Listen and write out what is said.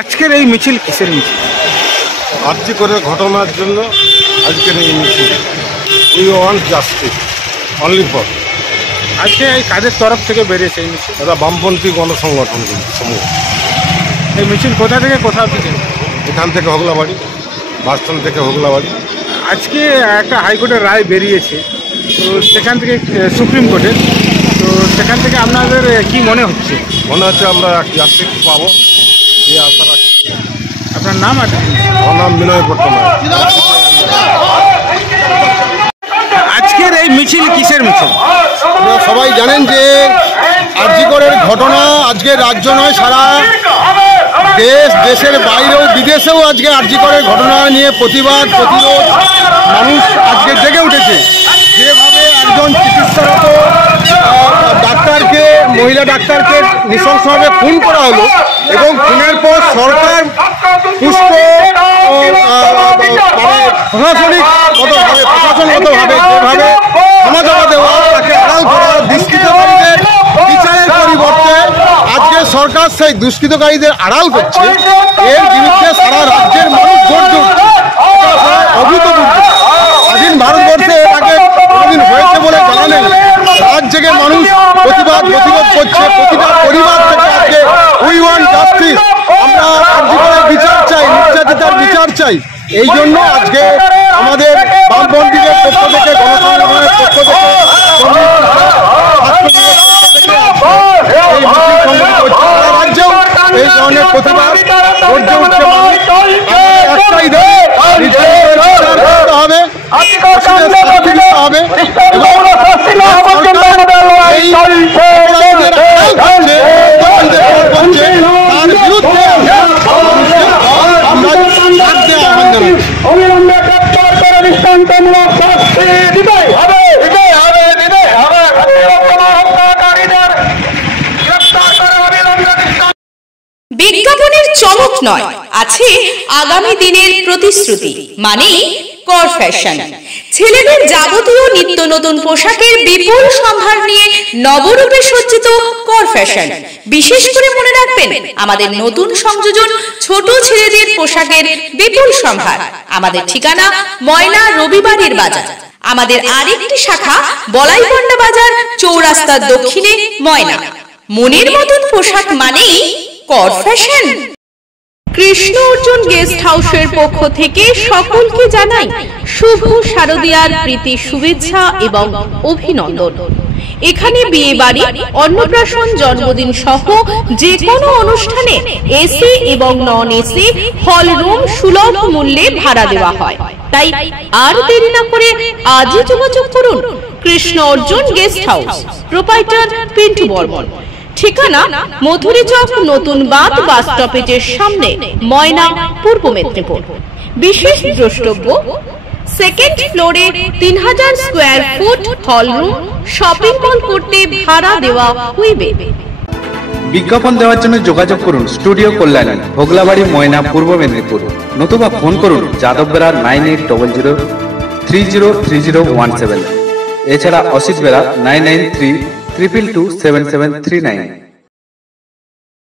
আজকের এই মিছিল কিসের মিছিল? আর্জি করে ঘটনার জন্য আজকের এই মিছিল। We want justice only for. আজকে এই কাদের তরফ থেকে বেরিয়েছে এই মিছিল? এটা বামপন্থী গণসংগঠনগুলি সমূহ। এই মিছিল কোথা থেকে কোথাও থেকে? এখান থেকে হোগলাবাড়ি, বাসস্ট্যান্ড থেকে হোগলাবাড়ি। আজকে একটা হাইকোর্টের রায় বেরিয়েছে, তো সেখান থেকে সুপ্রিম কোর্টের, তো সেখান থেকে আপনাদের কি মনে হচ্ছে? মনে হচ্ছে আমরা জাস্টিস পাবো, এই আশা রাখছি। আপনার নাম আছে? আমার নাম বিনয় পট্টনায়ক। আজকের এই মিছিল কিসের মিছিল? আপনারা সবাই জানেন যে আরজিকরের ঘটনা আজকে রাজ্য নয়, সারা দেশের বাইরেও বিদেশেও আজকে আরজিকরের ঘটনা নিয়ে প্রতিবাদ প্রতিরোধ মানুষ আজকে জেগে উঠেছে। যেভাবে একজন চিকিৎসারত ডাক্তারকে, মহিলা ডাক্তারকে নৃশংসভাবে খুন করা হলো এবং খুনের পর সরকার পুষ্প প্রশাসনগতভাবে যেভাবে ক্ষমতা দেওয়া, তাকে আড়াল করা, দুষ্কৃতকারীদের বিচারের পরিবর্তে আজকে সরকার সেই দুষ্কৃতকারীদের আড়াল করছে, এর বিরুদ্ধে সারা রাজ্যের মানুষ গর্জে উঠছে। অভূতপূর্ব। স্বাধীন ভারতবর্ষে এর আগে কোনোদিন হয়েছে বলে জানা নেই। রাত জেগে মানুষ প্রতিবাদ প্রতিরোধ করছে, প্রতিটা পরিবার থেকে আজকে উই ওয়ান্ট জাস্টিস, আমরা আরজিকরের বিচার চাই, নির্যাতিতার বিচার চাই। এই জন্য আজকে আমাদের বামপন্থীদের পক্ষ থেকে, গণসংগঠনের পক্ষ থেকে, রাজ্যেও এই ধরনের প্রতিবাদ গর্জে উঠছে। একটাই হবে, হবে বিজ্ঞাপনের চমক নয়, আছে আগামী দিনের প্রতিশ্রুতি, মানে কর ফ্যাশন। ছেলেদের যাবতীয় নিত্য নতুন পোশাকের বিপুল সম্ভার নিয়ে নবরূপে সজ্জিত কর ফ্যাশন। বিশেষ করে মনে রাখবেন, আমাদের নতুন সংযোজন ছোট ছেলেদের পোশাকের বিপুল সম্ভার। আমাদের ঠিকানা ময়না রবিবারের বাজার। আমাদের আরেকটি শাখা বলাইপন্ডা বাজার, চৌরাস্তার দক্ষিণে ময়না। মনের মতন পোশাক মানেই কর ফ্যাশন। কৃষ্ণ অর্জুন গেস্ট হাউসের পক্ষ থেকে সকলকে জানাই শুভ শারদীয়ার প্রীতি শুভেচ্ছা এবং অভিনন্দন। এখানে বিয়ে বাড়ি, অন্নপ্রাশন, জন্মদিন সহ যে কোনো অনুষ্ঠানে এসি এবং নন এসি হল রুম সুলভ মূল্যে ভাড়া দেওয়া হয়। তাই আর দেরি না করে আজই যোগাযোগ করুন Krishna Arjun guest house, proprietor Pintu Barman. ঠিকানা মধুরী চক, নতুন বাঁধ বাস স্টপেজের সামনে, ময়না, পূর্ব মেদিনীপুর। বিশেষ দ্রষ্টব্য, সেকেন্ড ফ্লোরে 3000 square foot hall room shopping mall করতে ভাড়া দেওয়া হইবে। বিজ্ঞাপন দেওয়ার জন্য যোগাযোগ করুন স্টুডিও কল্যাণী, ভোগলাবাড়ি, ময়না, পূর্ব মেদিনীপুর, নতুবা ফোন করুন যাদববেড়া 9800303017। এছাড়া অসিত বেড়া 9932227739।